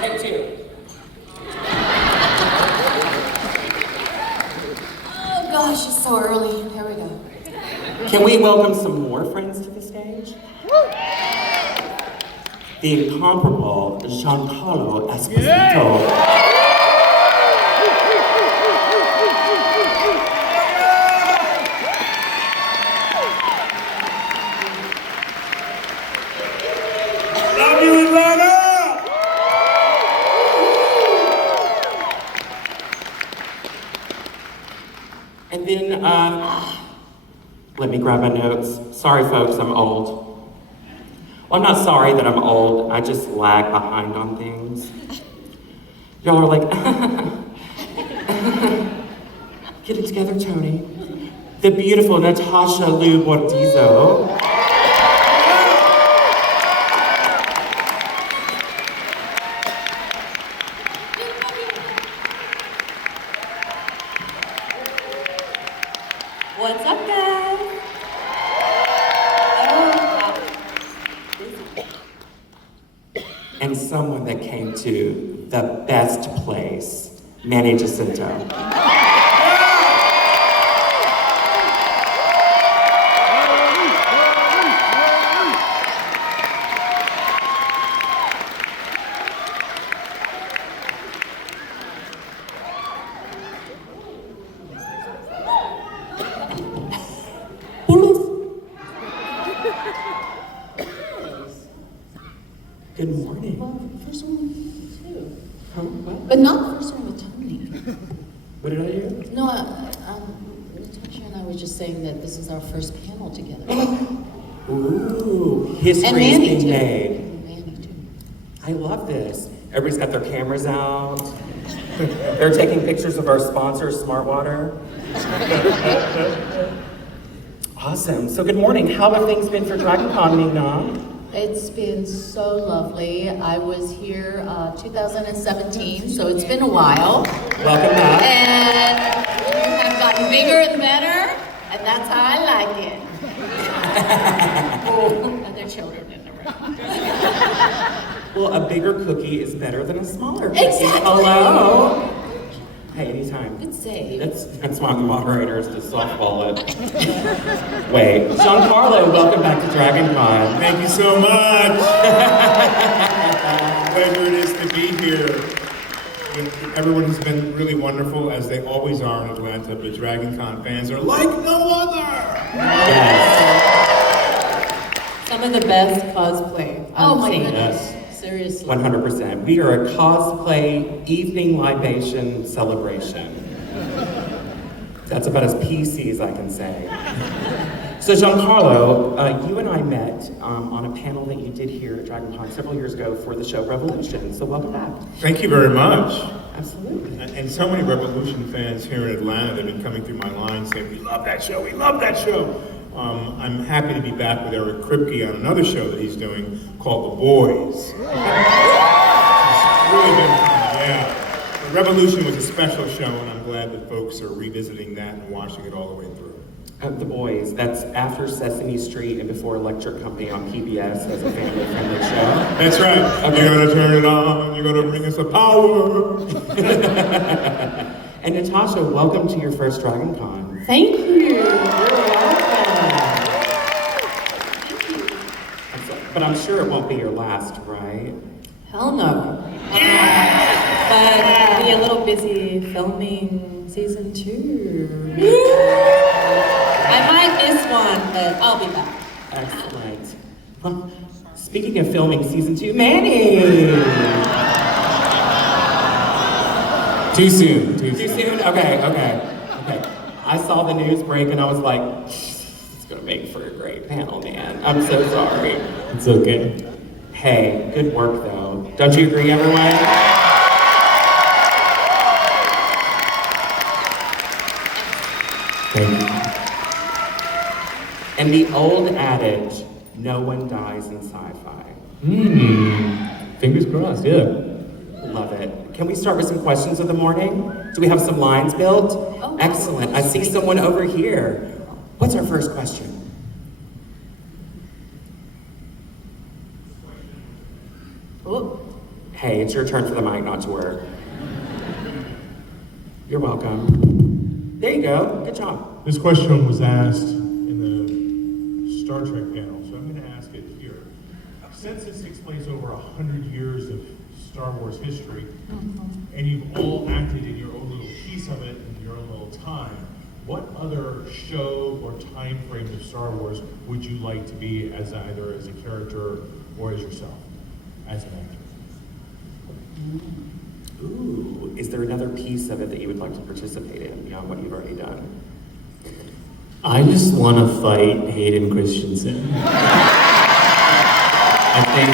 take two. Oh gosh, it's so early. Here we go. Can we welcome some more friends to the stage? The incomparable Giancarlo Esposito. And then, let me grab my notes. Sorry folks, I'm old. Well, I'm not sorry that I'm old, I just lag behind on things. Y'all are like, get it together, Tony. The beautiful Natasha Liu Bordizzo. What's up, guys? And someone that came to the best place, Manny Jacinto. Good morning. Well, first one too. Huh? What? But not the first one with Tony. What did I hear? No, Natasha and I were just saying that this is our first panel together. Ooh, history And is Manny being too. made. And Manny too. I love this. Everybody's got their cameras out. They're taking pictures of our sponsor, Smart Water. Awesome. So good morning. How have things been for DragonCon, ming-na? It's been so lovely. I was here 2017, so it's been a while. Welcome back. And you have gotten bigger and better, and that's how I like it. Oh, and there are children in the room. Well, a bigger cookie is better than a smaller cookie. Exactly. Hello. Hey, anytime. Good save. That's why the moderator is to softball it. Wait, Giancarlo, welcome back to DragonCon. Thank you so much. Pleasure it is to be here. Everyone has been really wonderful, as they always are in Atlanta, but DragonCon fans are like no other. Yes. Some of the best cosplay. Oh my seen. goodness. Seriously. 100%. We are a cosplay evening libation celebration. That's about as PC as I can say. So Giancarlo, you and I met on a panel that you did here at DragonCon several years ago for the show Revolution. So welcome back. Thank you very much. Absolutely. And so many Revolution fans here in Atlanta that have been coming through my line saying, we love that show, we love that show. I'm happy to be back with Eric Kripke on another show that he's doing called The Boys. It's really been fun, yeah. The Revolution was a special show, and I'm glad that folks are revisiting that and watching it all the way through. The Boys, that's after Sesame Street and before Electric Company on PBS as a family-friendly show. That's right. Okay. You're gonna turn it on, you're gonna bring us a power. And Natasha, welcome to your first DragonCon. Thank you. But I'm sure it won't be your last, right? Hell no. But be a little busy filming season 2. I might miss one, but I'll be back. Excellent. Well, speaking of filming season 2, Manny! Too soon. Too soon? Okay. I saw the news break and I was like, it's gonna make for a great panel, man. I'm so sorry. It's okay. Hey, good work though. Don't you agree, everyone? Thank you. And the old adage, no one dies in sci-fi. Fingers crossed, yeah. Love it. Can we start with some questions of the morning? Do we have some lines built? Oh, excellent. I see someone over here. What's our first question? Oh, Hey, it's your turn for the mic, not to work. You're welcome. There you go. Good job. This question was asked in the Star Trek panel, so I'm going to ask it here. Since this takes place over 100 years of Star Wars history, and you've all acted in your own little piece of it in your own little time, what other show or time frame of Star Wars would you like to be as either as a character or as yourself, as an actor? Ooh, is there another piece of it that you would like to participate in beyond what you've already done? I just want to fight Hayden Christensen. I think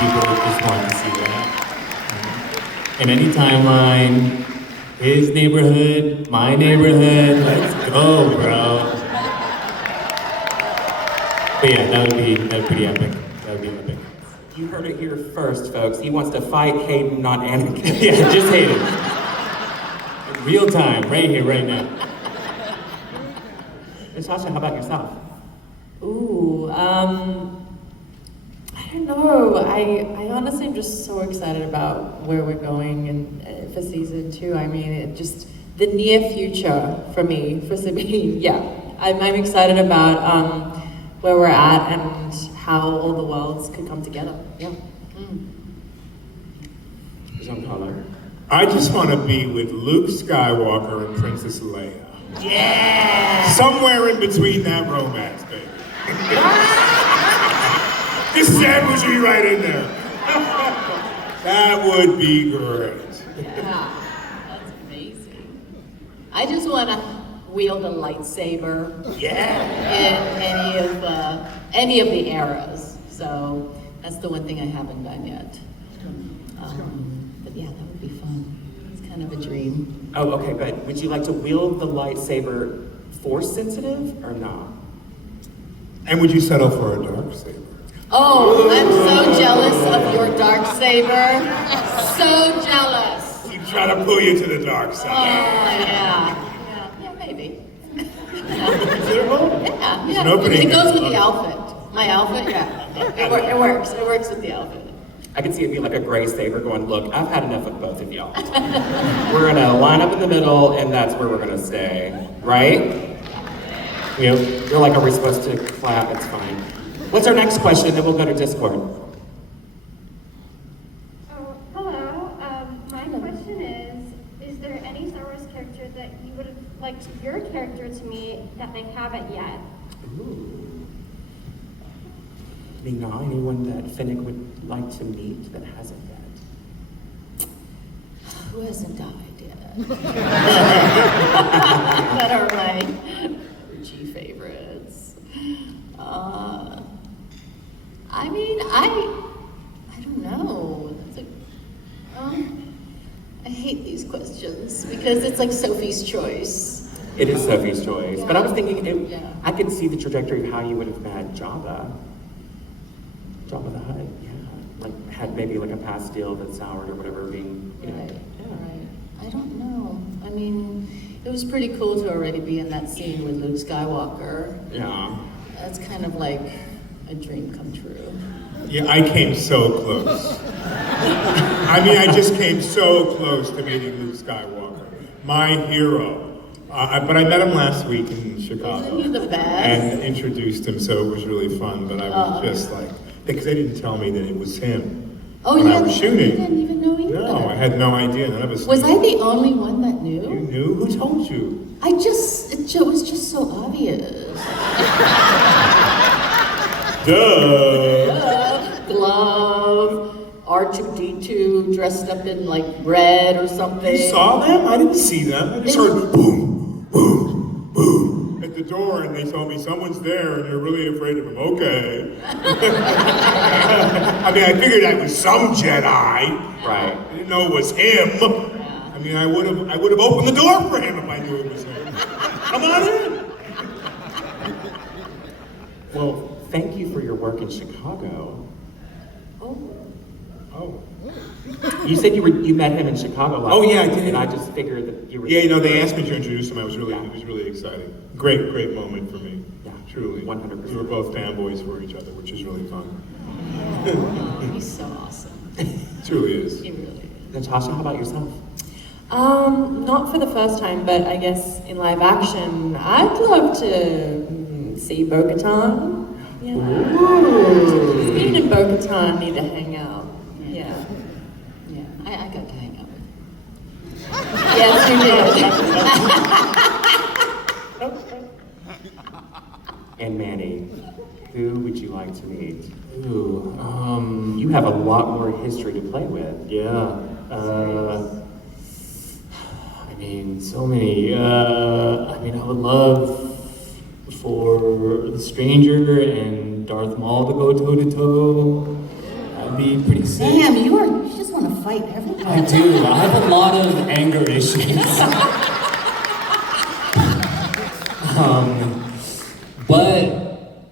people just want to see that. In any timeline, his neighborhood, my neighborhood, let's go, bro. But yeah, that would be pretty epic. That would be epic. You heard it here first, folks. He wants to fight Hayden, not Anakin. Yeah, just Hayden. In real time, right here, right now. Natasha, how about yourself? Ooh, I don't know. I honestly am just so excited about where we're going and for season 2. I mean, it just the near future for me, for Sabine. Yeah, I'm excited about where we're at and how all the worlds could come together. Yeah. Giancarlo. I just want to be with Luke Skywalker and Princess Leia. Yeah! Somewhere in between that romance, baby. Just sandwich me right in there. That would be great. Yeah, that's amazing. I just want to wield a lightsaber Yeah! in any of the eras. So that's the one thing I haven't done yet. But yeah, that would be fun. It's kind of a dream. Oh, okay, but would you like to wield the lightsaber force sensitive or not? And would you settle for a dark saber? Oh, I'm so jealous of your dark saber. So jealous. Keep trying to pull you to the dark Oh, side. yeah, maybe. Considerable? Yeah, There's an opening It goes there. with the outfit. My outfit, yeah. It works. It works with the outfit. I could see it be like a gray saber going, look, I've had enough of both of y'all. We're gonna line up in the middle and that's where we're gonna stay, right? You know, you're like, are we supposed to clap? It's fine. What's our next question? Then we'll go to Discord. Oh, hello. My question is there any Star Wars character that you would have liked your character to meet that they haven't yet? Ooh. Ming-na, anyone that Finnick would like to meet that hasn't yet? Who hasn't died yet? That are my OG favorites. I mean, I don't know. That's I hate these questions because it's like Sophie's choice. It is Sophie's choice. But I was thinking, Yeah. I could see the trajectory of how you would have met Jabba. Jabba the Hutt, yeah. Like, had maybe like a past deal that's soured or whatever being, you know. Right, Yeah. right. I don't know. I mean, it was pretty cool to already be in that scene with Luke Skywalker. Yeah. That's kind of like a dream come true. Yeah, I came so close. I mean, I just came so close to meeting Luke Skywalker, my hero. But I met him last week in Chicago. Isn't he the best? And introduced him, so it was really fun. But I was just like, because they didn't tell me that it was him Oh, when yeah, I was shooting. you didn't even know either. No, I had no idea. None of us Was knew. I the only one that You knew? knew? Who told you? It was just so obvious. Duh. Glove, R2D2 dressed up in like red or something. You saw them? I didn't see them. I just heard boom, boom, boom at the door, and they told me someone's there, and you're really afraid of him. Okay. I mean, I figured that was some Jedi. Right. I didn't know it was him. I mean, I would have opened the door for him if I knew it was him. Come on in. Well, thank you for your work in Chicago. Oh. Oh. You said you met him in Chicago last Oh, yeah, I week, did. and I just figured that you were. Yeah, you know, they asked me to introduce him. It was really Yeah. exciting. Great moment for me. Yeah, Truly. 100%. We were both fanboys for each other, which is really fun. Oh, he's so awesome. truly is. He really is. Natasha, how about yourself? Not for the first time, but I guess in live action, I'd love to see Bo-Katan. Yeah. Ooh. Being in Bo-Katan, need to hang out. Yeah. Yeah, I got to hang out with him. Yes, you did. And Manny, who would you like to meet? Ooh, You have a lot more history to play with. yeah. I mean, so many. I mean, I would love for the Stranger and Darth Maul to go toe to toe. That'd be pretty sick. Damn, you just want to fight everybody. I do. I have a lot of anger issues. But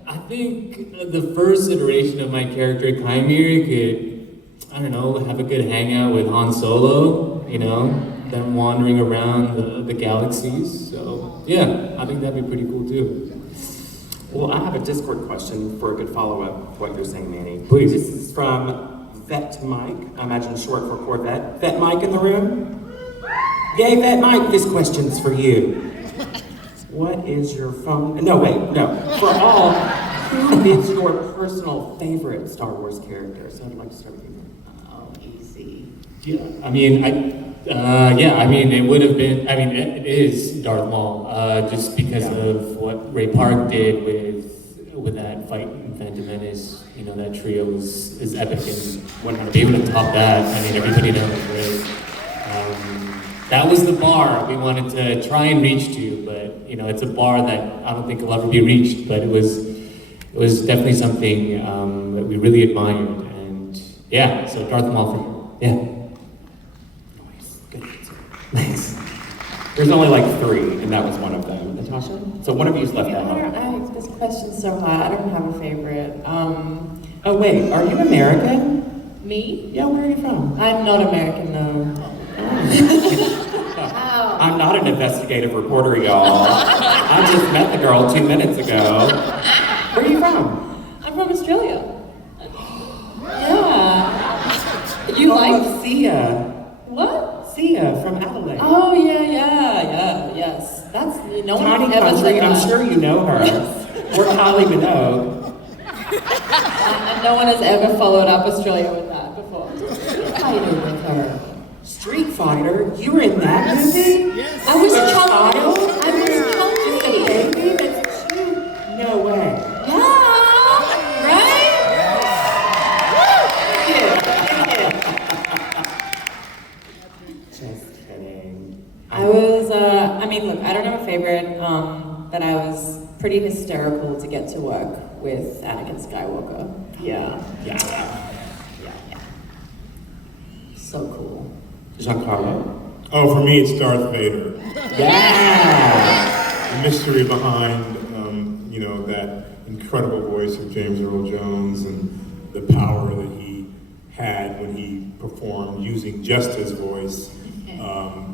I think the first iteration of my character, Chimera, could, I don't know, have a good hangout with Han Solo, you know, them wandering around the galaxies. So, yeah, I think that'd be pretty cool too. Well, I have a Discord question for a good follow-up to what you're saying, Manny. Please. This is from Vet Mike. I imagine short for Corvette. Vet Mike in the room? Yay, Vet Mike, this question's for you. What is your phone? No, wait, no. For all, who is your personal favorite Star Wars character? So I'd like to start with you. Oh, easy. Yeah, I mean, it would have been, it is Darth Maul, just because of what Ray Park did with that fight in Phantom Menace. You know, that trio is epic, and to be able to top that, I mean, everybody knows, right? That was the bar we wanted to try and reach to, but, you know, it's a bar that I don't think will ever be reached, but it was definitely something that we really admired, and yeah, so Darth Maul for you. Yeah. Good answer. Nice. There's only like 3, and that was one of them. Natasha? So one of you's left out. This question's so hard. I don't have a favorite. Oh wait, are you American? Me? Yeah, where are you from? I'm not American, no. I'm not an investigative reporter, y'all. I just met the girl 2 minutes ago. Where are you from? I'm from Australia. Yeah. You like Sia. what? Sia from Adelaide. Oh yeah, yes. That's no Tiny one ever country, said I'm that. sure you know her. We're Kylie Minogue. And no one has ever followed up Australia with that before. Fighter with her. Street Fighter? You were in that movie? Yes. I was A a child? child. I was Just a a baby? That's cute. No way. Yeah. Right? Just kidding. I was, look, I don't have a favorite, but I was pretty hysterical to get to work with Anakin Skywalker. Yeah. So cool. Giancarlo? Oh, for me, it's Darth Vader. Yeah! The mystery behind, that incredible voice of James Earl Jones and the power that he had when he performed using just his voice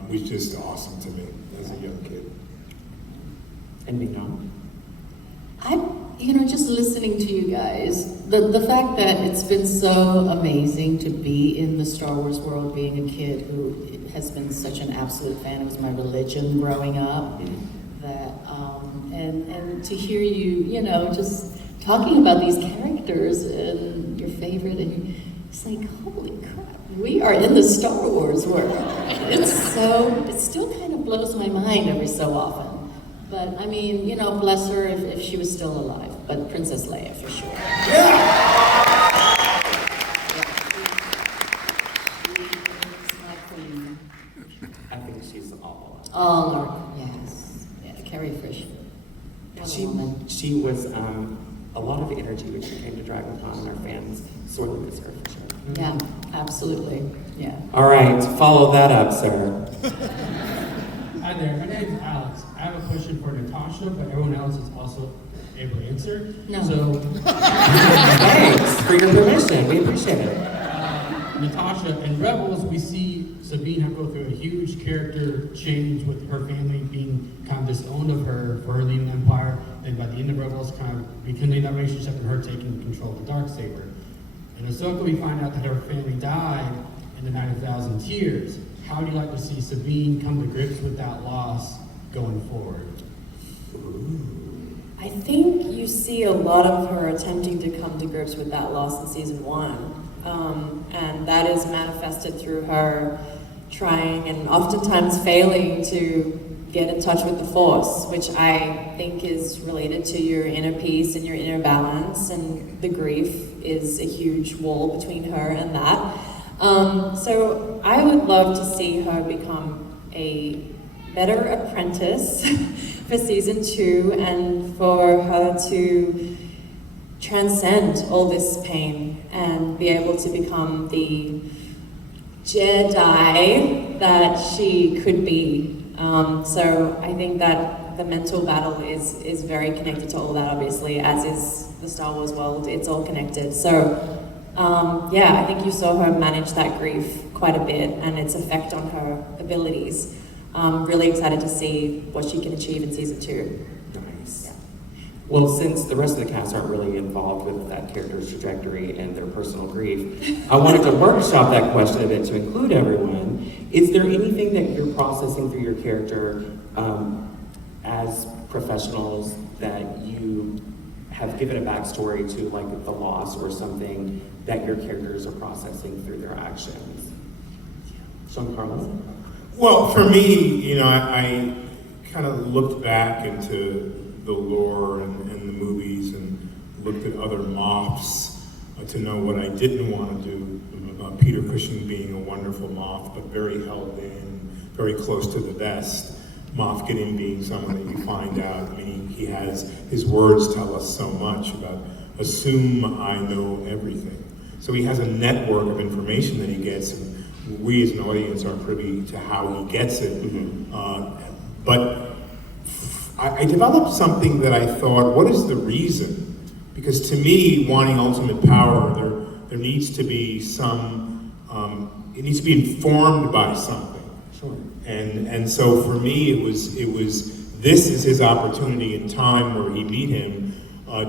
was just awesome to me as a young kid. And ming-na? Just listening to you guys, the fact that it's been so amazing to be in the Star Wars world, being a kid who has been such an absolute fan, it was my religion growing up, that, and to hear you, just talking about these characters and your favorite, and it's like, holy crap, we are in the Star Wars world. It still kind of blows my mind every so often. But I mean, bless her if she was still alive. But Princess Leia for sure. Yeah! She's my queen. I think she's all. All our, yes. Yeah, Carrie Fisher. What a woman. She was a lot of energy when she came to DragonCon, and our fans sorely miss her for sure. Yeah, absolutely. Yeah. All right, follow that up, sir. Hi there, my name is Alex. I have a question for Natasha, but everyone else is also able to answer. No. So, Thanks for your permission. We appreciate it. Natasha, in Rebels, we see Sabine go through a huge character change with her family being kind of disowned of her for her leaving the Empire. And by the end of Rebels, kind of rekindling that relationship and her taking control of the Darksaber. In Ahsoka, we find out that her family died in the Night of Thousand Tears. How would you like to see Sabine come to grips with that loss going forward? I think you see a lot of her attempting to come to grips with that loss in season 1. And that is manifested through her trying and oftentimes failing to get in touch with the Force, which I think is related to your inner peace and your inner balance, and the grief is a huge wall between her and that. So I would love to see her become a better apprentice for season 2, and for her to transcend all this pain and be able to become the Jedi that she could be. So I think that the mental battle is very connected to all that, obviously, as is the Star Wars world. It's all connected. So yeah, I think you saw her manage that grief quite a bit and its effect on her abilities. Really excited to see what she can achieve in season 2. Nice. Yeah. Well, since the rest of the cast aren't really involved with that character's trajectory and their personal grief, I wanted to workshop that question a bit to include everyone. Is there anything that you're processing through your character as professionals that you have given a backstory to, like the loss or something that your characters are processing through their actions? Giancarlo? Well, for me, I kind of looked back into the lore and the movies and looked at other Moffs to know what I didn't want to do. Peter Cushing being a wonderful Moff, but very held in, very close to the best. Moff Gideon being someone that you find out, he has, his words tell us so much about assume I know everything. So he has a network of information that he gets, and we as an audience are privy to how he gets it. But I developed something that I thought, what is the reason? Because to me, wanting ultimate power, there needs to be some, it needs to be informed by something. Sure. And so for me, it was this is his opportunity in time where he meet him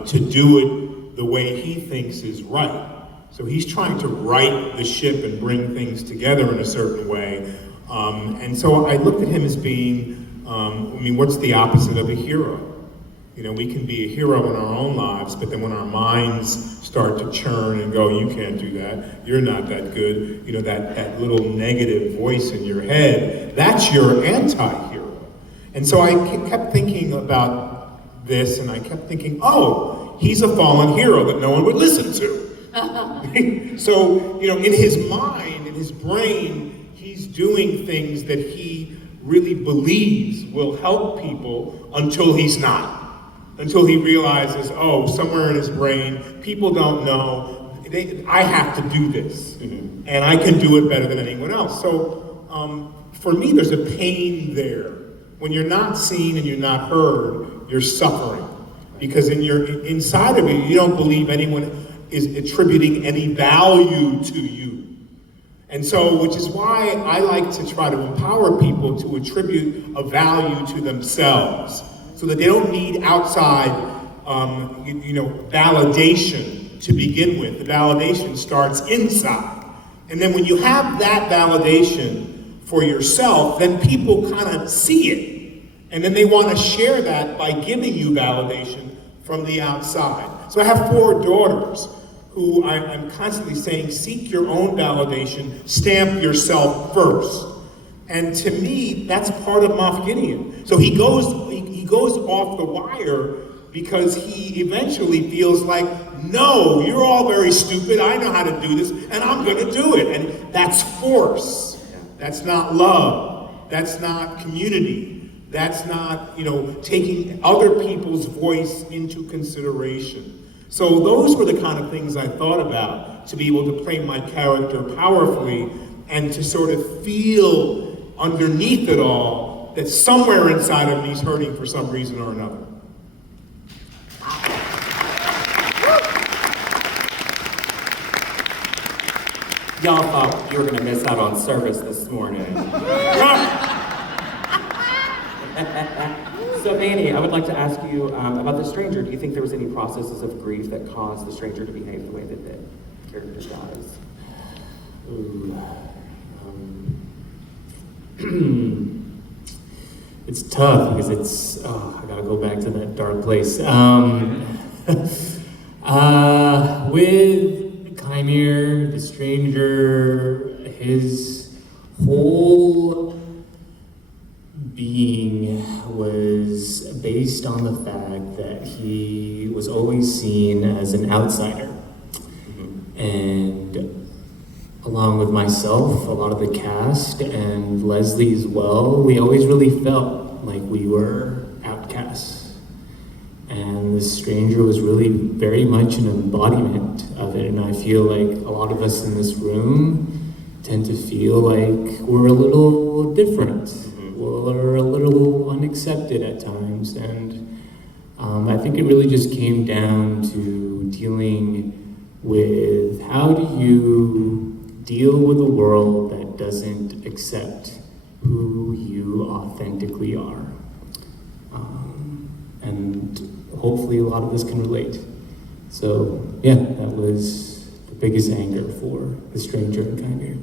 to do it the way he thinks is right. So he's trying to right the ship and bring things together in a certain way. And so I looked at him as being, what's the opposite of a hero? We can be a hero in our own lives, but then when our minds start to churn and go, you can't do that, you're not that good, that little negative voice in your head, that's your anti-hero. And so I kept thinking about this, and I kept thinking, oh, he's a fallen hero that no one would listen to. So, in his mind, in his brain, he's doing things that he really believes will help people until he's not. Until he realizes, oh, somewhere in his brain, people don't know, I have to do this, and I can do it better than anyone else. So for me, there's a pain there. When you're not seen and you're not heard, you're suffering. Because inside of you, you don't believe anyone is attributing any value to you. And so, which is why I like to try to empower people to attribute a value to themselves, so that they don't need outside, validation to begin with. The validation starts inside. And then when you have that validation for yourself, then people kind of see it. And then they want to share that by giving you validation from the outside. So I have 4 daughters who I'm constantly saying, seek your own validation, stamp yourself first. And to me, that's part of Moff Gideon. So he goes off the wire because he eventually feels like, no, you're all very stupid, I know how to do this, and I'm gonna do it. And that's force. That's not love. That's not community. That's not, taking other people's voice into consideration. So those were the kind of things I thought about, to be able to play my character powerfully and to sort of feel underneath it all that somewhere inside of me is hurting for some reason or another. Y'all thought you were gonna miss out on service this morning. So Manny, I would like to ask you about the stranger. Do you think there was any processes of grief that caused the stranger to behave the way that the character did? it's tough because it's, I gotta go back to that dark place. With Chimere, the Stranger, his whole being was based on the fact that he was always seen as an outsider. And along with myself, a lot of the cast, and Leslie as well, we always really felt like we were outcasts. And the Stranger was really very much an embodiment of it, and I feel like a lot of us in this room tend to feel like we're a little different, we're a little unaccepted at times, and I think it really just came down to dealing with how do you deal with a world that doesn't accept who you authentically are. And hopefully a lot of us can relate. So yeah, that was the biggest anger for the Stranger and Chimere.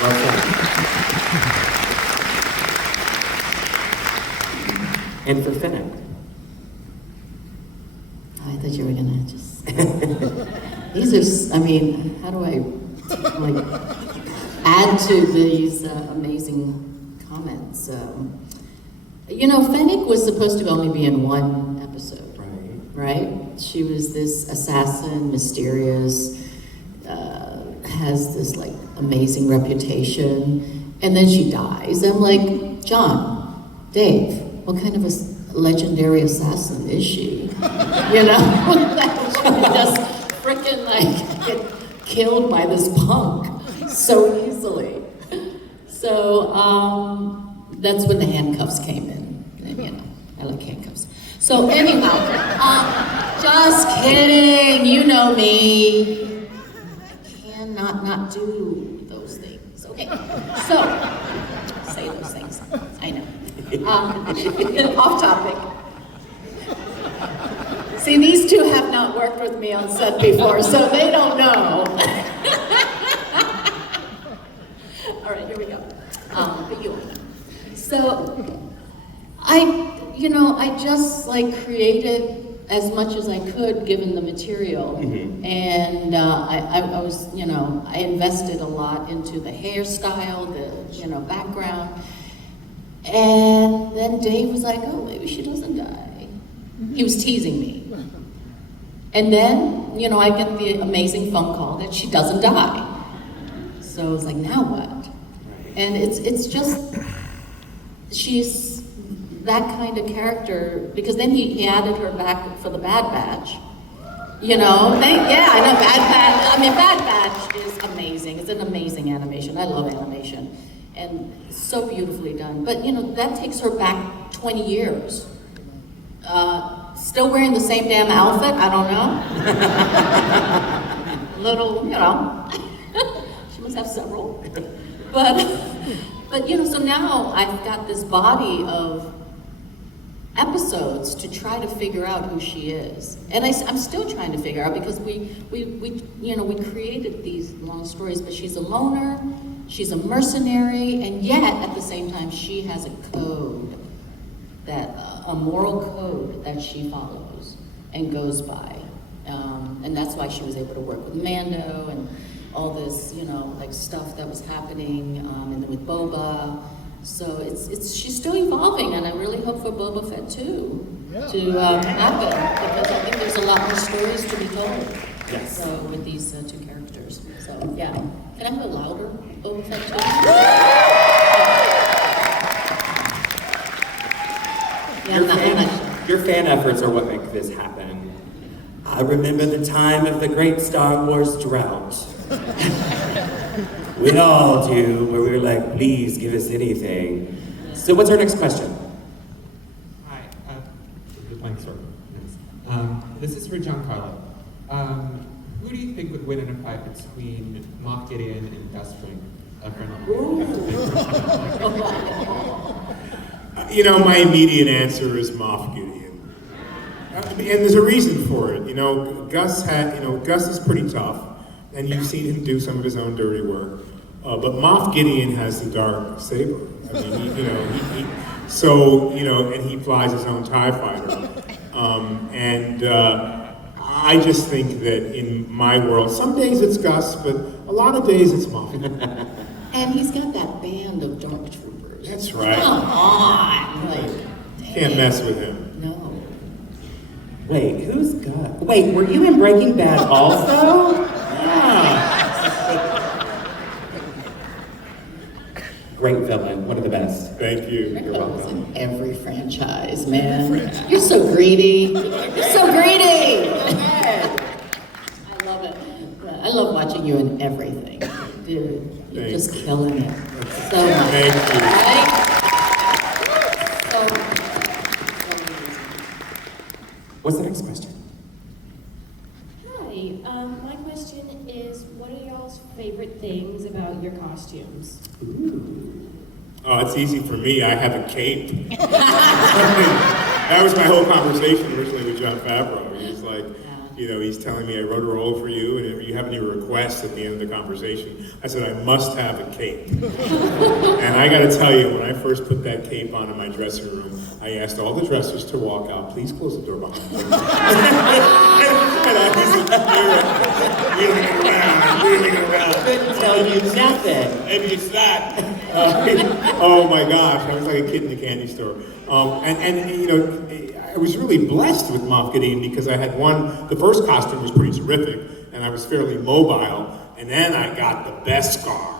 Well said. And for Finnick. I thought you were gonna just. These are, I mean, how do I like add to these amazing comments? You know, Fennec was supposed to only be in one episode, right? She was this assassin, mysterious, has this like amazing reputation, and then she dies. I'm like, John, Dave, what kind of a legendary assassin is she? You know, that she could just freaking like get killed by this punk so easily. So that's when the handcuffs came in. And, you know, I like handcuffs. So anyhow, just kidding. You know me. I cannot not do those things. Okay. So say those things. I know. Off topic. See, these two have not worked with me on set before, so they don't know. All right, here we go. But you. So, I just like created as much as I could given the material, and I was, I invested a lot into the hairstyle, the background, and then Dave was like, "Oh, maybe she doesn't die." He was teasing me, and then I get the amazing phone call that she doesn't die. So I was like, "Now what?" And it's just she's that kind of character, because then he added her back for the Bad Batch. I know Bad Batch is amazing. It's an amazing animation. I love animation, and it's so beautifully done. But that takes her back 20 years. Still wearing the same damn outfit? I don't know. Little, she must have several. But so now I've got this body of episodes to try to figure out who she is, and I'm still trying to figure out, because we created these long stories, but she's a loner, she's a mercenary, and yet at the same time she has a code, a moral code that she follows and goes by, and that's why she was able to work with Mando and all this stuff that was happening, and then with Boba. So she's still evolving, and I really hope for Boba Fett too to happen, because I think there's a lot more stories to be told. Yes. So with these two characters. So yeah, can I have a louder Boba Fett too? Your fan efforts are what make this happen. I remember the time of the great Star Wars drought. We all do, where we were like, please give us anything. So what's our next question? Hi, the blank circle. This is for Giancarlo. Who do you think would win in a fight between Moff Gideon and Gus Fring? My immediate answer is Moff Gideon. And there's a reason for it. Gus is pretty tough, and you've seen him do some of his own dirty work. But Moff Gideon has the dark saber. I mean, so, and he flies his own TIE fighter. I just think that in my world, some days it's Gus, but a lot of days it's Moff. And he's got that band of dark troopers. That's right. Come on! Like, Can't mess with him. No. Wait, who's Gus? Wait, were you in Breaking Bad also? Yeah. Great villain, one of the best. Thank you. You're welcome. In every franchise, man. You're so greedy. You're so greedy. I love it. I love watching you in everything, dude. You're Thank just you. killing it so much. Thank you. Right? So, What's the next question? Hi, my question is, what are y'all's favorite things about your costumes? Oh, it's easy for me. I have a cape. That was my whole conversation originally with Jon Favreau. He was like, he's telling me I wrote a role for you, and if you have any requests at the end of the conversation, I said I must have a cape. And I got to tell you, when I first put that cape on in my dressing room, I asked all the dressers to walk out. Please close the door behind me. And I was wheeling around. Couldn't tell you nothing. Maybe it's that. Oh my gosh, I was like a kid in a candy store. I was really blessed with Moff Gideon because I had the first costume was pretty terrific, and I was fairly mobile, and then I got the Beskar,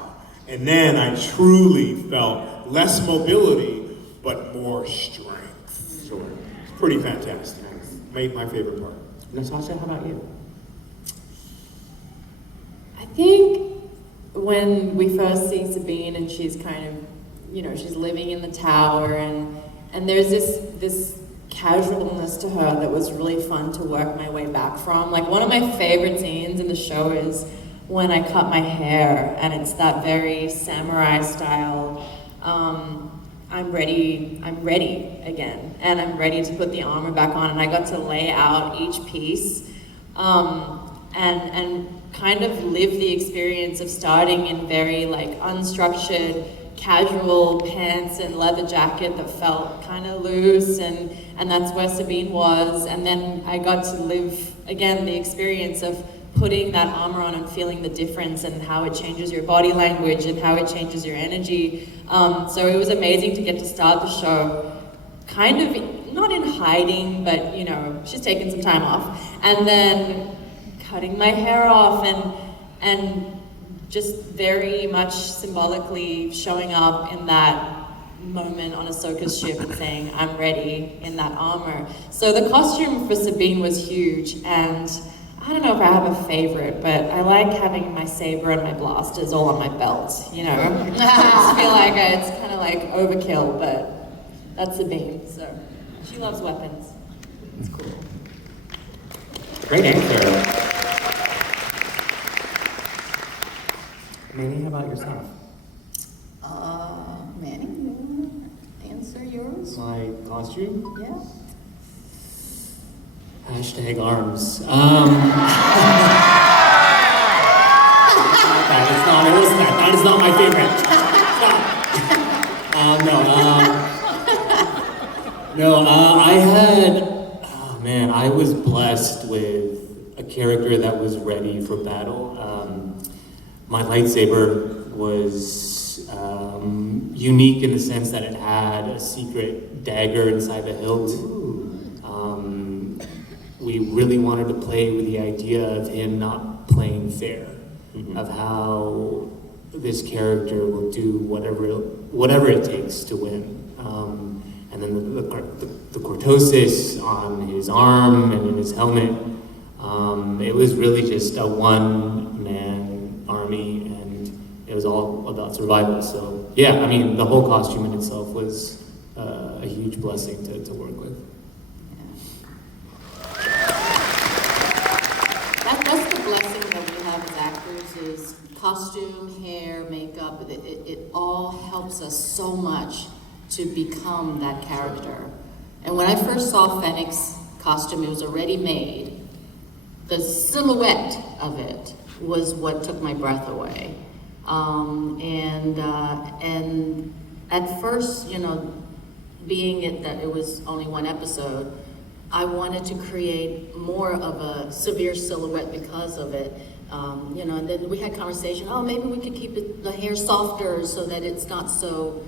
and then I truly felt less mobility, but more strength. Sure. It's pretty fantastic. My favorite part. Natasha, how about you? I think when we first see Sabine and she's kind of, she's living in the tower and there's this casualness to her that was really fun to work my way back from. Like one of my favorite scenes in the show is when I cut my hair and it's that very samurai style, I'm ready again, and I'm ready to put the armor back on, and I got to lay out each piece, and kind of live the experience of starting in very unstructured, casual pants and leather jacket that felt kind of loose, and that's where Sabine was, and then I got to live again the experience of putting that armor on and feeling the difference and how it changes your body language and how it changes your energy. So it was amazing to get to start the show kind of not in hiding, but she's taking some time off, and then cutting my hair off and just very much symbolically showing up in that moment on Ahsoka's ship and saying, I'm ready in that armor. So the costume for Sabine was huge, and I don't know if I have a favorite, but I like having my saber and my blasters all on my belt, I just feel like it's kind of like overkill, but that's Sabine, so she loves weapons. It's cool. Great answer. Manny, how about yourself? Manny, you want to answer yours? My costume? Yeah. Hashtag arms. That is not my favorite. I was blessed with a character that was ready for battle. My lightsaber was unique in the sense that it had a secret dagger inside the hilt. We really wanted to play with the idea of him not playing fair, of how this character will do whatever it takes to win. And then the cortosis on his arm and in his helmet, it was really just a one-man army, and it was all about survival. So yeah, the whole costume in itself was a huge blessing to work with. That's the blessing that we have as actors is costume, hair, makeup. It all helps us so much to become that character. And when I first saw Fennec's costume, it was already made. The silhouette of it was what took my breath away. And at first, you know, being it that it was only one episode, I wanted to create more of a severe silhouette because of it. You know, and then we had conversation, oh, maybe we could keep the hair softer so that it's not so,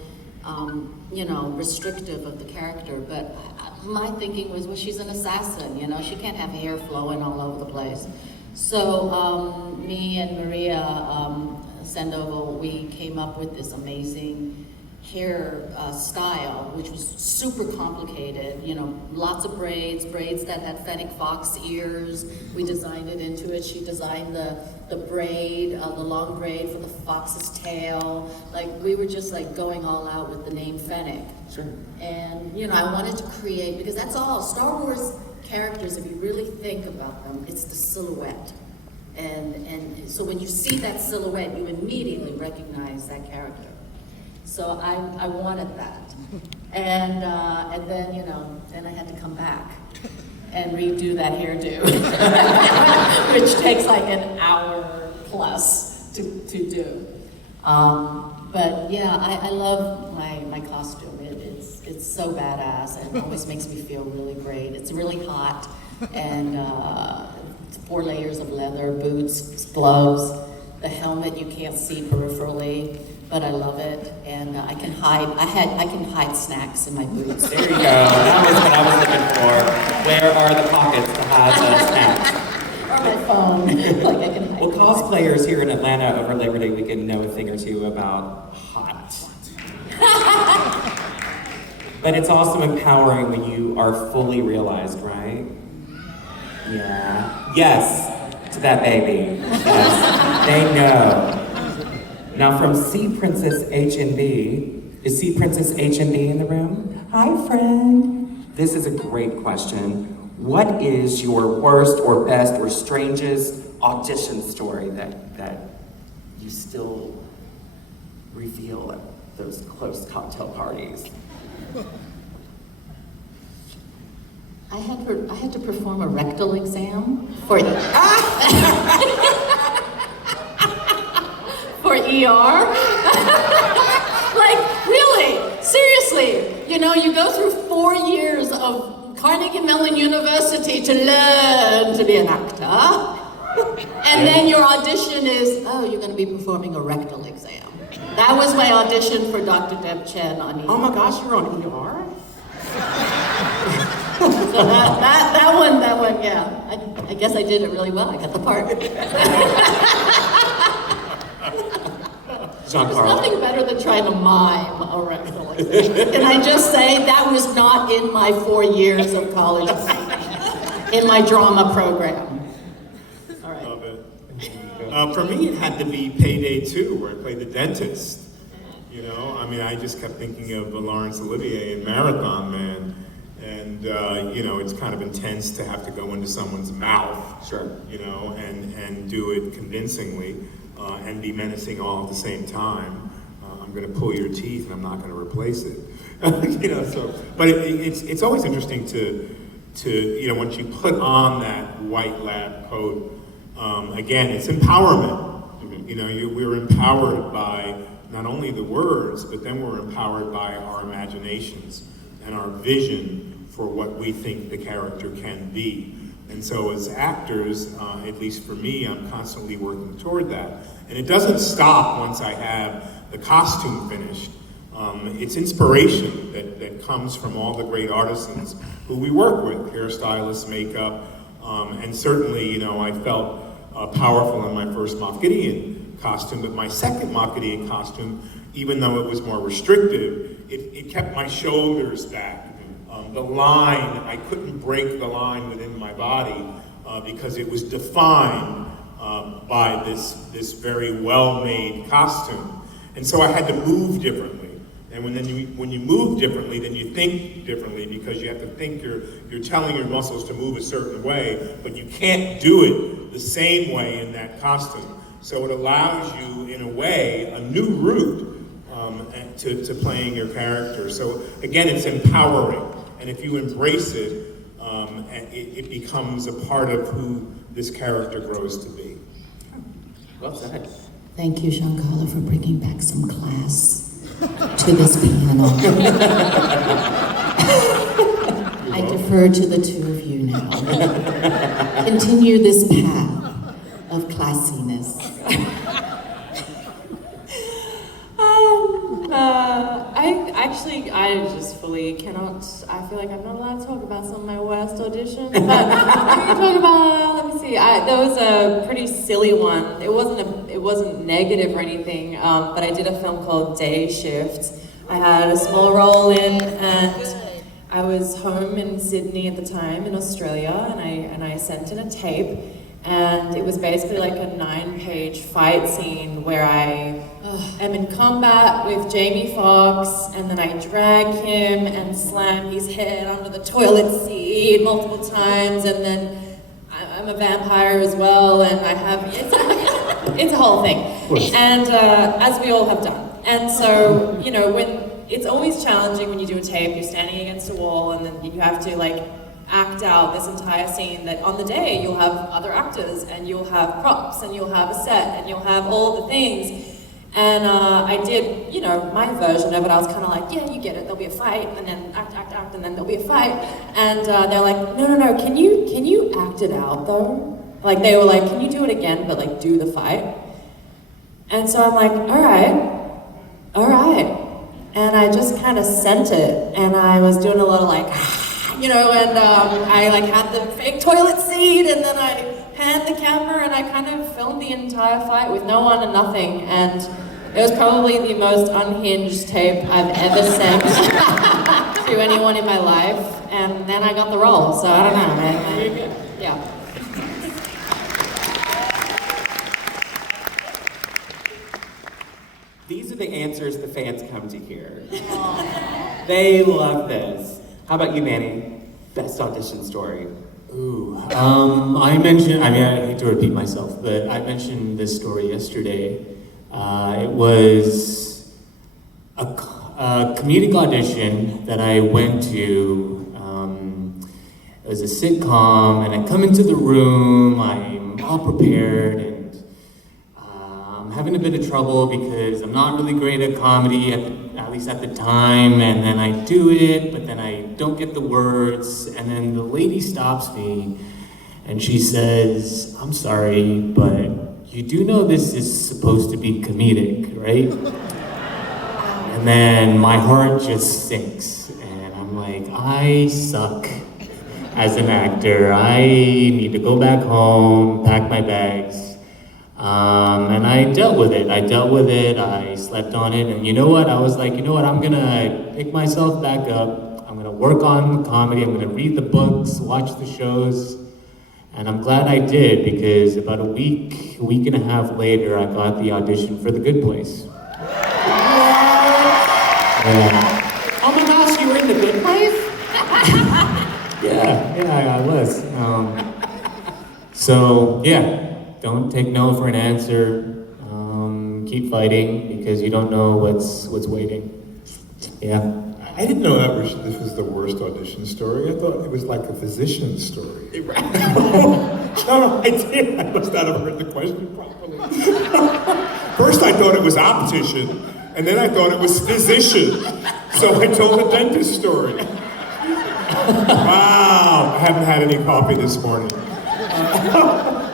you know, restrictive of the character. But my thinking was, well, she's an assassin, you know, she can't have hair flowing all over the place. So me and Maria Sandoval, we came up with this amazing hair style, which was super complicated, you know, lots of braids that had fennec fox ears. We designed it into it. She designed the braid, the long braid for the fox's tail. Like, we were just like going all out with the name Fennec. Sure. And, you know, I wanted to create, because that's all, Star Wars characters, if you really think about them, it's the silhouette. And so when you see that silhouette, you immediately recognize that character. So I wanted that. And then, you know, then I had to come back and redo that hairdo, which takes like an hour plus to do. But yeah, I love my costume. It's so badass and it always makes me feel really great. It's really hot and it's 4 layers of leather, boots, gloves, the helmet you can't see peripherally. But I love it, and I can hide snacks in my boots. There you go. That was what I was looking for. Where are the pockets to hide the snacks? Or my phone. Like I can hide. Well, cosplayers here in Atlanta over Labor Day weekend know a thing or two about hot. But it's also empowering when you are fully realized, right? Yeah. Yes, to that baby. Yes, they know. Now from Sea Princess HNB, is Sea Princess HNB in the room? Hi, friend. This is a great question. What is your worst or best or strangest audition story that you still reveal at those close cocktail parties? I had to perform a rectal exam for for ER. Like, really, seriously, you know, you go through 4 years of Carnegie Mellon University to learn to be an actor, and then your audition is, oh, you're going to be performing a rectal exam. That was my audition for Dr. Deb Chen on ER. Oh my gosh, you're on ER? So that one, yeah. I guess I did it really well. I got the part. There's nothing better than trying to mime a rectal exam. Can I just say that was not in my 4 years of college in my drama program. All right. Love it. For me, it had to be Payday 2, where I played the dentist. You know, I mean, I just kept thinking of Laurence Olivier in Marathon Man. And, you know, it's kind of intense to have to go into someone's mouth, Sure. you know, and do it convincingly and be menacing all at the same time. I'm going to pull your teeth and I'm not going to replace it. You know, so, but it's always interesting to, you know, once you put on that white lab coat, again, it's empowerment. You know, we're empowered by not only the words, but then we're empowered by our imaginations and our vision for what we think the character can be. And so as actors, at least for me, I'm constantly working toward that. And it doesn't stop once I have the costume finished. It's inspiration that comes from all the great artisans who we work with, hairstylists, makeup, and certainly, you know, I felt powerful in my first Moff Gideon costume, but my second Moff Gideon costume, even though it was more restrictive, it kept my shoulders back. The line, I couldn't break the line within my body because it was defined by this very well-made costume. And so I had to move differently. And when you move differently, then you think differently because you have to think you're telling your muscles to move a certain way, but you can't do it the same way in that costume. So it allows you, in a way, a new route to playing your character. So again, it's empowering. And if you embrace it, it becomes a part of who this character grows to be. Well said. Thank you, Giancarlo, for bringing back some class. to this panel. I defer to the two of you now. Continue this path of classiness. I just fully cannot, I feel like I'm not allowed to talk about some of my worst auditions, but I can talk about, let me see, there was a pretty silly one. It wasn't negative or anything, but I did a film called Day Shift. I had a small role in, and I was home in Sydney at the time in Australia, and I sent in a tape, and it was basically like a 9-page fight scene where I am in combat with Jamie Foxx, and then I drag him and slam his head under the toilet seat multiple times, and then I'm a vampire as well, and I have, it's a whole thing. And as we all have done. And so, you know, when it's always challenging when you do a tape, you're standing against a wall, and then you have to like act out this entire scene that on the day you'll have other actors, and you'll have props, and you'll have a set, and you'll have all the things. And I did, you know, my version of it. I was kind of like, yeah, you get it, there'll be a fight, and then act, and then there'll be a fight. And they're like, no, can you act it out though? Like they were like, can you do it again, but like do the fight? And so I'm like, all right. And I just kind of sent it, and I was doing a lot of like, you know, and I like had the fake toilet seat, and then I panned the camera, and I kind of filmed the entire fight with no one and nothing, and it was probably the most unhinged tape I've ever sent to anyone in my life, and then I got the role, so I don't know, man. Yeah. These are the answers the fans come to hear. They love this. How about you, Manny? Best audition story. Ooh, I hate to repeat myself, but I mentioned this story yesterday. It was a comedic audition that I went to. It was a sitcom, and I come into the room, I'm all prepared, and I'm having a bit of trouble because I'm not really great at comedy, at least at the time, and then I do it, but then I don't get the words, and then the lady stops me, and she says, I'm sorry, but you do know this is supposed to be comedic, right? And then my heart just sinks, and I'm like, I suck as an actor. I need to go back home, pack my bags. And I dealt with it. I slept on it, and you know what? I was like, you know what? I'm gonna pick myself back up. I'm gonna work on comedy. I'm gonna read the books, watch the shows, and I'm glad I did, because about a week and a half later, I got the audition for The Good Place. Oh my gosh, you were in The Good Place? Yeah, I was. So yeah. Don't take no for an answer. Keep fighting, because you don't know what's waiting. Yeah. I didn't know this was the worst audition story. I thought it was like a physician's story. No, I did. I must not have heard the question properly. First I thought it was optician, and then I thought it was physician. So I told the dentist story. Wow, I haven't had any coffee this morning.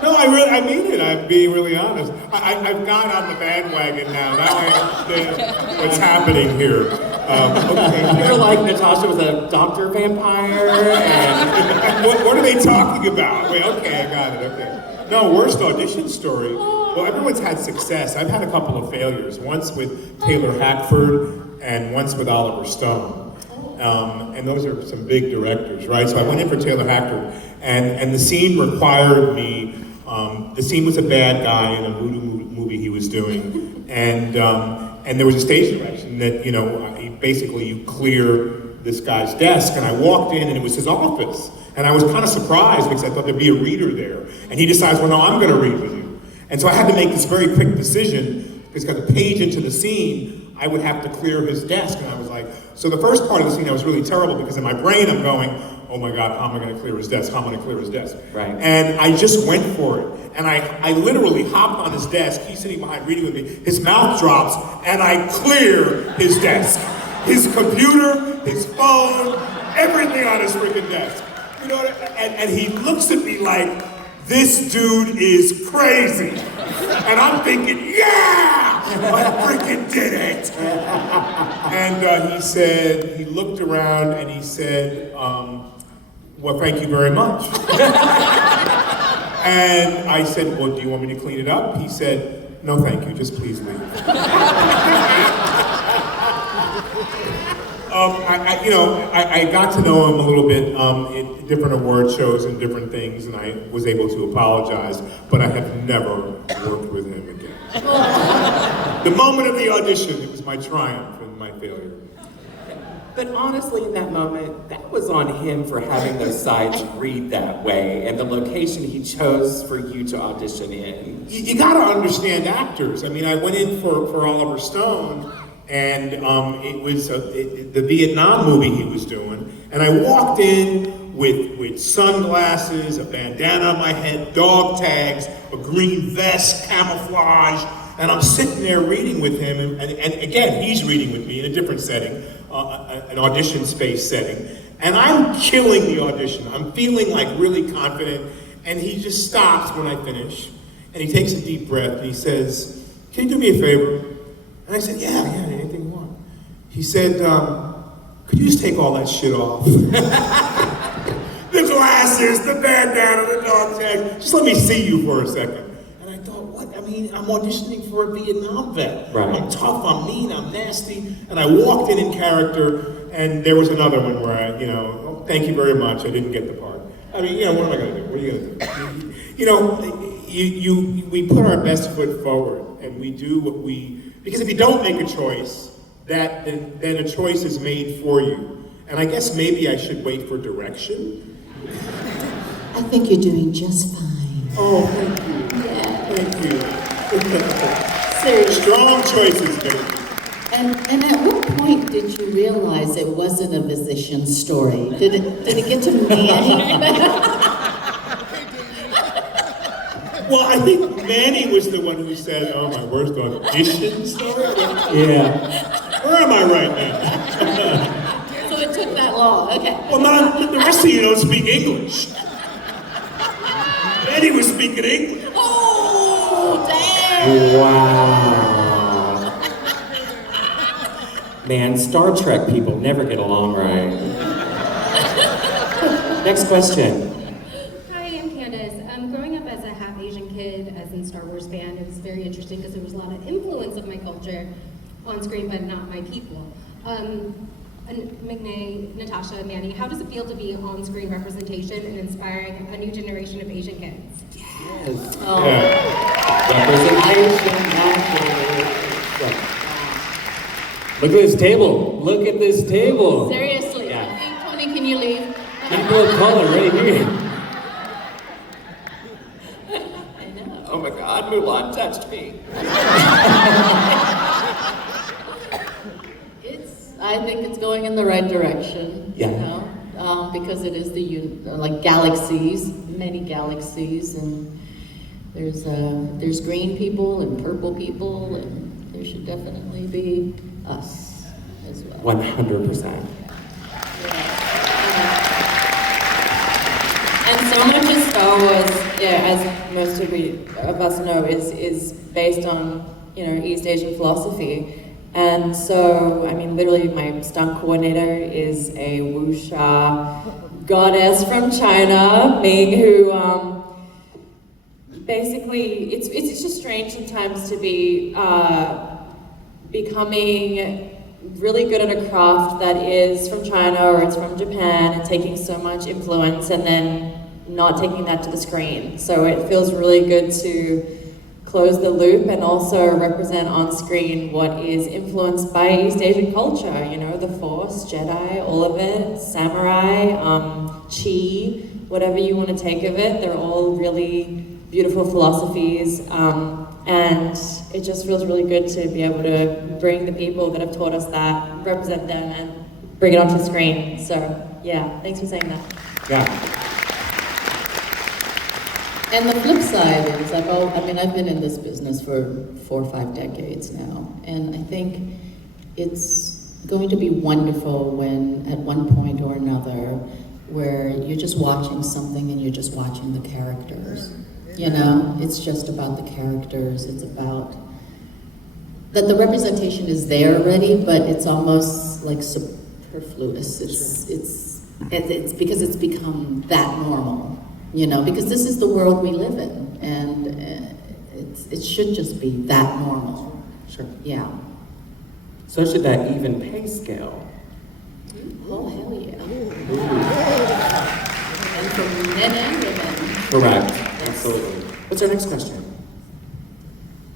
No, I mean it. I'm being really honest. I've got on the bandwagon now. Now I understand what's happening here. Okay. You're like Natasha was a doctor vampire, and what are they talking about? Wait, okay, I got it. Okay. No, worst audition story. Well, everyone's had success. I've had a couple of failures. Once with Taylor Hackford, and once with Oliver Stone. And those are some big directors, right? So I went in for Taylor Hackford, and the scene required me. The scene was a bad guy in a voodoo movie he was doing, and there was a stage direction that, you know, basically you clear this guy's desk, and I walked in and it was his office, and I was kind of surprised because I thought there'd be a reader there, and he decides, well, no, I'm going to read with you, and so I had to make this very quick decision because a page into the scene, I would have to clear his desk, and I was like, so the first part of the scene I was really terrible because in my brain I'm going, oh my God, how am I gonna clear his desk? How am I gonna clear his desk? Right. And I just went for it. And I literally hopped on his desk, he's sitting behind reading with me, his mouth drops, and I clear his desk. His computer, his phone, everything on his freaking desk. You know, and he looks at me like, this dude is crazy. And I'm thinking, yeah, I freaking did it. And he said, he looked around and he said, well, thank you very much. And I said, well, do you want me to clean it up? He said, no, thank you, just please leave. I got to know him a little bit in different award shows and different things, and I was able to apologize, but I have never worked with him again. The moment of the audition, it was my triumph and my failure. But honestly, in that moment, that was on him for having those sides read that way, and the location he chose for you to audition in. You gotta understand actors. I mean, I went in for Oliver Stone, and it was the Vietnam movie he was doing, and I walked in with sunglasses, a bandana on my head, dog tags, a green vest, camouflage, and I'm sitting there reading with him, and again, he's reading with me in a different setting, an audition space setting, and I'm killing the audition. I'm feeling like really confident, and he just stops when I finish, and he takes a deep breath, and he says, can you do me a favor? And I said, yeah, anything you want. He said, could you just take all that shit off? The glasses, the bandana, the dog tag, just let me see you for a second. And I thought, what? I mean, I'm auditioning for a Vietnam vet. Right. I'm tough, I'm mean, I'm nasty. And I walked in character, and there was another one where I, oh, thank you very much, I didn't get the part. I mean, what am I gonna do? What are you gonna do? We put our best foot forward, and we do what because if you don't make a choice, then a choice is made for you. And I guess maybe I should wait for direction. I think you're doing just fine. Oh, thank you. Yeah. Thank you. Seriously. Strong choices, baby. And at what point did you realize it wasn't a physician story? Did it get to Manny? Well, I think Manny was the one who said, oh, my worst audition story? Yeah. Where am I right now? So it took that long, okay. Well, the rest of you don't speak English. Manny was speaking English. Oh, damn! Wow. Man, Star Trek people never get along right. Next question. Hi, I'm Candace. Growing up as a half Asian kid, as in Star Wars fan, it was very interesting because there was a lot of influence of my culture on screen, but not my people. ming-na, Natasha, Manny, how does it feel to be on-screen representation and inspiring a new generation of Asian kids? Yes. Oh. Yeah. Representation matters. Look at this table. Look at this table. Seriously, Yeah. Tony, can you leave? People of color right here. I know. Oh my God, Mulan touched me. I think it's going in the right direction. Yeah. You know, because it is like galaxies, many galaxies, and there's green people and purple people, and there should definitely be us as well. 100%. And so much of Star Wars, as most of us know, is based on East Asian philosophy. And so, I mean, literally my stunt coordinator is a wuxia goddess from China, Ming, who basically, it's just strange sometimes to be becoming really good at a craft that is from China or it's from Japan and taking so much influence and then not taking that to the screen. So it feels really good to close the loop and also represent on screen what is influenced by East Asian culture, the Force, Jedi, all of it, samurai, chi, whatever you want to take of it, they're all really beautiful philosophies, and it just feels really good to be able to bring the people that have taught us that, represent them, and bring it onto screen. So Yeah, thanks for saying that. Yeah. And the flip side is, I've been in this business for 4 or 5 decades now, and I think it's going to be wonderful when, at one point or another, where you're just watching something and you're just watching the characters. You know, it's just about the characters. It's about that the representation is there already, but it's almost like superfluous. It's because it's become that normal. You know, because this is the world we live in, and it should just be that normal. Sure. Yeah. So should that even pay scale? Oh, hell yeah. And for men and women. Correct. Absolutely. What's our next question?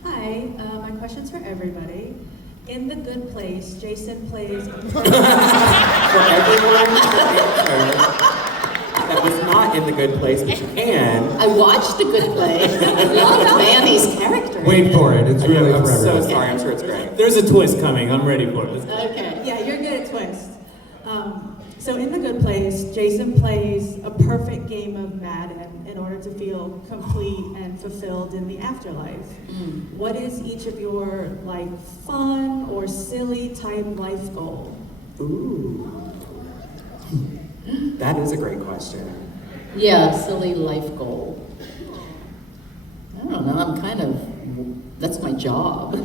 Hi, my question's for everybody. In The Good Place, Jason plays... For everyone that was not in The Good Place, but you can. I watched The Good Place. I loved Manny's character. Wait for it. It's really I'm for so everyone. sorry. I'm sure it's great. There's a twist coming. I'm ready for it. Okay. Yeah, you're good at twists. So in The Good Place, Jason plays a perfect game of Madden in order to feel complete and fulfilled in the afterlife. What is each of your fun or silly type life goal? Ooh. That is a great question. Yeah, silly life goal. I don't know, that's my job. You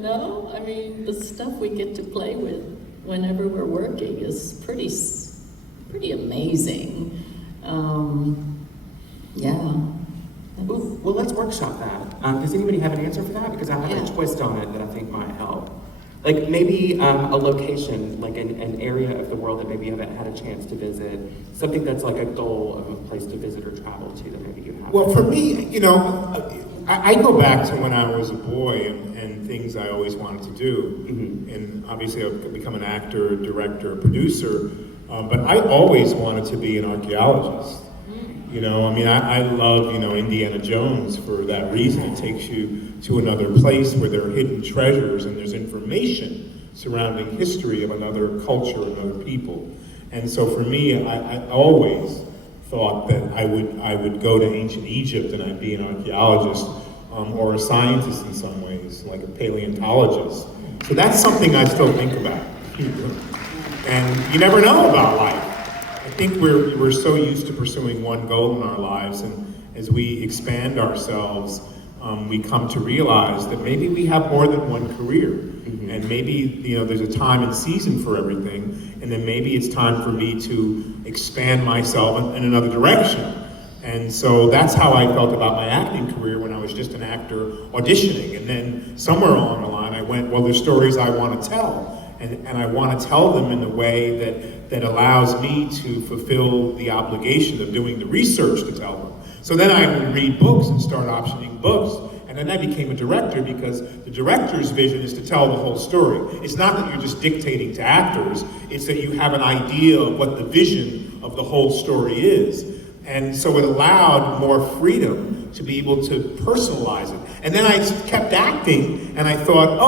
know, I mean, the stuff we get to play with whenever we're working is pretty amazing. Yeah. Ooh, well, let's workshop that. Does anybody have an answer for that? Because I have a twist on it that I think might help. Like maybe a location, like an area of the world that maybe you haven't had a chance to visit, something that's like a goal of a place to visit or travel to that maybe you haven't. Well, for me, you know, I go back to when I was a boy and things I always wanted to do. Mm-hmm. And obviously I've become an actor, director, producer, but I always wanted to be an archaeologist. You know, I mean, I love, you know, Indiana Jones for that reason. It takes you to another place where there are hidden treasures and there's information surrounding history of another culture and other people. And so for me, I always thought that I would go to ancient Egypt and I'd be an archaeologist or a scientist in some ways, like a paleontologist. So that's something I still think about. And you never know about life. I think we're so used to pursuing one goal in our lives, and as we expand ourselves, we come to realize that maybe we have more than one career, and maybe, you know, there's a time and season for everything, and then maybe it's time for me to expand myself in another direction. And so that's how I felt about my acting career when I was just an actor auditioning, and then somewhere along the line I went, well, there's stories I want to tell. And I want to tell them in a way that allows me to fulfill the obligation of doing the research to tell them. So then I would read books and start optioning books. And then I became a director because the director's vision is to tell the whole story. It's not that you're just dictating to actors, it's that you have an idea of what the vision of the whole story is. And so it allowed more freedom to be able to personalize it. And then I kept acting and I thought,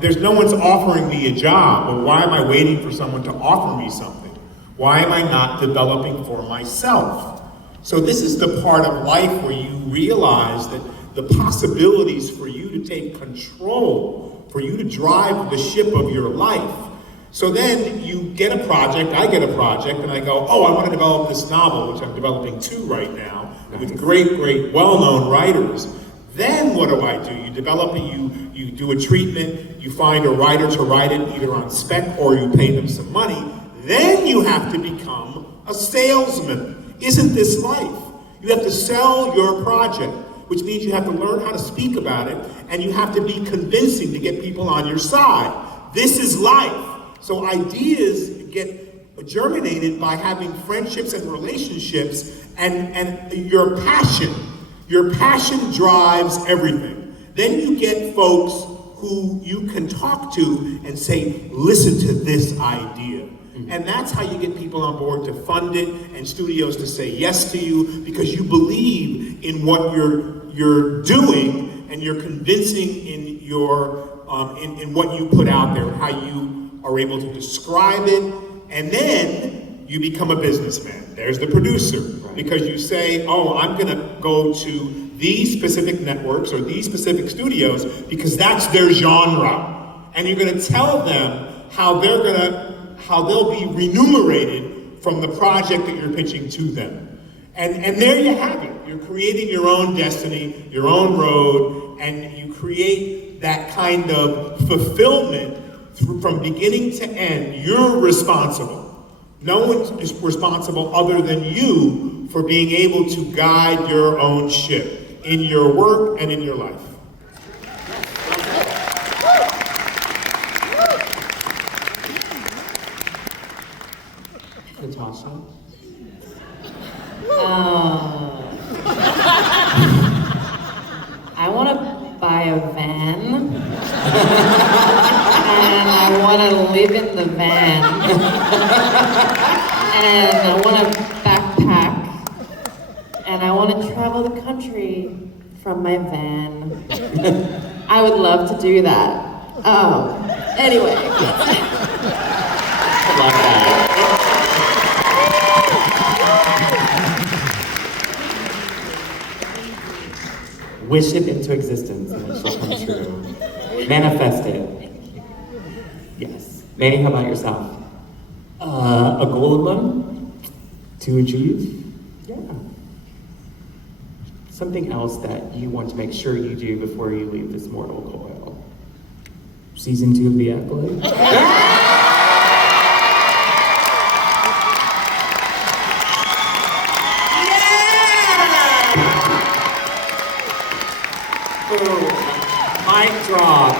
there's no one's offering me a job, but why am I waiting for someone to offer me something? Why am I not developing for myself? So this is the part of life where you realize that the possibilities for you to take control, for you to drive the ship of your life. So then you get a project, I get a project, and I go, I want to develop this novel, which I'm developing 2 right now, with great, well-known writers. Then what do? You develop it, you do a treatment, you find a writer to write it either on spec or you pay them some money. Then you have to become a salesman. Isn't this life? You have to sell your project, which means you have to learn how to speak about it and you have to be convincing to get people on your side. This is life. So ideas get germinated by having friendships and relationships and your passion. Your passion drives everything. Then you get folks who you can talk to and say, listen to this idea. And that's how you get people on board to fund it and studios to say yes to you because you believe in what you're doing and you're convincing in your in what you put out there, how you are able to describe it, and then you become a businessman. There's the producer, because you say, oh, I'm gonna go to these specific networks or these specific studios because that's their genre. And you're gonna tell them how they'll be remunerated from the project that you're pitching to them. And there you have it. You're creating your own destiny, your own road, and you create that kind of fulfillment from beginning to end. You're responsible. No one is responsible other than you for being able to guide your own ship in your work and in your life. Natasha? I want to buy a van, and I want to live in the van, and I want to backpack, and I want to travel the country from my van. I would love to do that. Anyway. I love that. Wish it into existence and it shall come true. Manifest it. Yes. Manny, how about yourself? A goal of mine to achieve. Yeah. Something else that you want to make sure you do before you leave this mortal coil. Season 2 of The Acolyte. Mic drop.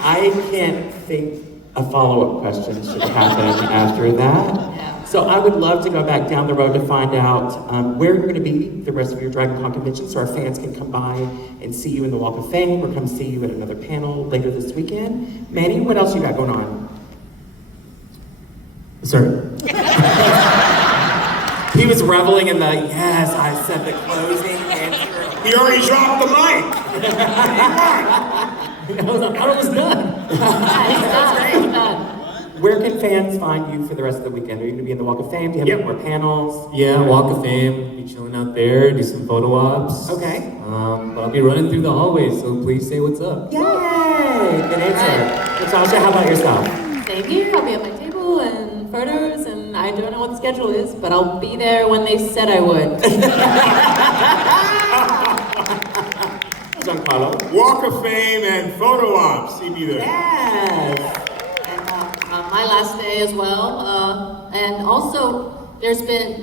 I can't think a follow-up question should happen after that. Yeah. So I would love to go back down the road to find out where you're going to be the rest of your DragonCon convention, so our fans can come by and see you in the Walk of Fame or come see you at another panel later this weekend. Manny, what else you got going on? Sorry. He was reveling in the, yes, I said the closing answer. We already dropped the mic. I thought it was done. It's done. Where can fans find you for the rest of the weekend? Are you going to be in the Walk of Fame? Do you have any more panels? Yeah, Walk of Fame, be chilling out there, do some photo ops. Okay. But I'll be running through the hallways, so please say what's up. Yay! Good answer. Natasha, how about yourself? Same here. I'll be at my table and photos, and I don't know what the schedule is, but I'll be there when they said I would. Giancarlo? Walk of Fame and photo ops. See me there. Yes! And my last day as well. And also, there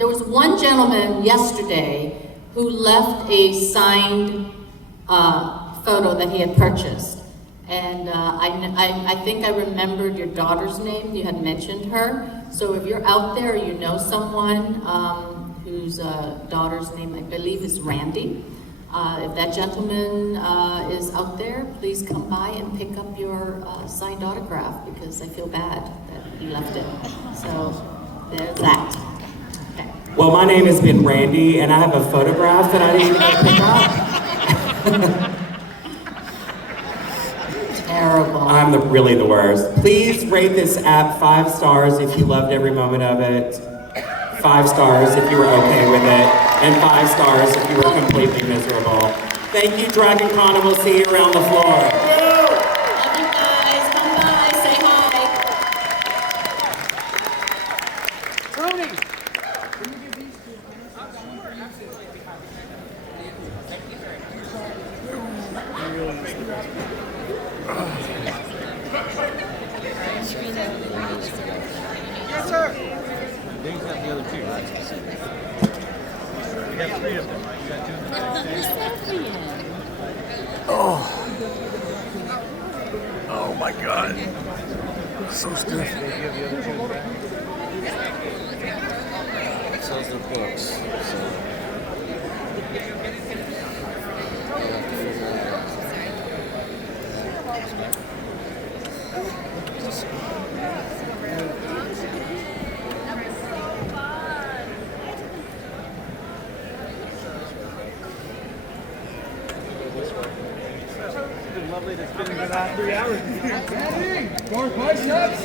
was one gentleman yesterday who left a signed photo that he had purchased. And I think I remembered your daughter's name. You had mentioned her. So if you're out there, or you know someone whose daughter's name I believe is Randy. If that gentleman is out there, please come by and pick up your signed autograph because I feel bad that he left it. So there's that. Okay. Well, my name has been Randy, and I have a photograph that I didn't even pick up. Terrible. I'm really the worst. Please rate this app 5 stars if you loved every moment of it. 5 stars if you were okay with it, and 5 stars if you were completely miserable. Thank you, DragonCon, and we'll see you around the floor. Love you guys. Come by. Say hi. Tony! Yes, sir. Dave's got the other 2. We got 3 of them, right? You got 2 in the Oh. Oh my God. So stiff. Sells their books. So. lovely to spend the last 3 hours. More biceps!